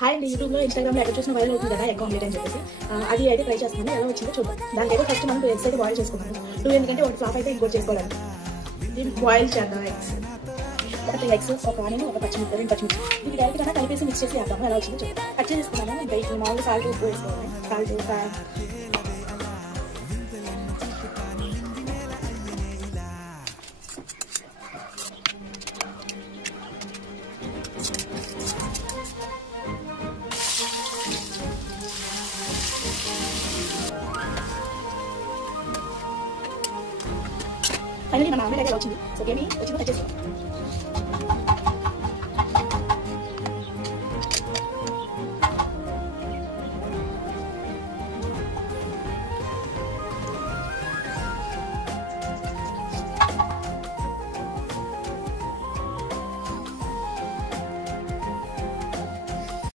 Hi అండి, యూట్యూబ్లో ఇన్స్టాగ్రామ్లో ఎక్కడ చూసిన వైరల్ అవుతుంది కదా ఎగ్ ఆమ్లెట్ అని చెప్పేసి అది అయితే ట్రై చేస్తున్నాను. ఎలా వచ్చిందో చూద్దాం. దానికైతే ఫస్ట్ మనం 2 ఎగ్స్ అయితే బాయిల్ చేసుకున్నాము. 2 ఎందుకంటే ఒకటి ఫ్లాప్ అయితే ఇంకోటి చేసుకోవాలి. దీన్ని బాయిల్ చేద్దాం. ఎగ్స్ ఒక 3 ఎగ్స్, ఒక ఆనియన్, ఒక పచ్చిమిర్చి, 2 పచ్చిమిర్చి ఇది డైరెక్ట్ గా కలిపేసి మిక్స్ చేసి వేద్దాము. ఎలా వచ్చిందో చూద్దాం. కట్ చేసుకున్నాము. ఇంకా ఇప్పుడు మామూలుగా సాల్ట్, ఉప్పు వేసుకోవాలి. సాల్ట్ ఫైనల్లీ మన ఆమ్లెట్ అయితే వచ్చింది. సో ఏమి వచ్చిందో కట్ చేసుకుందాం.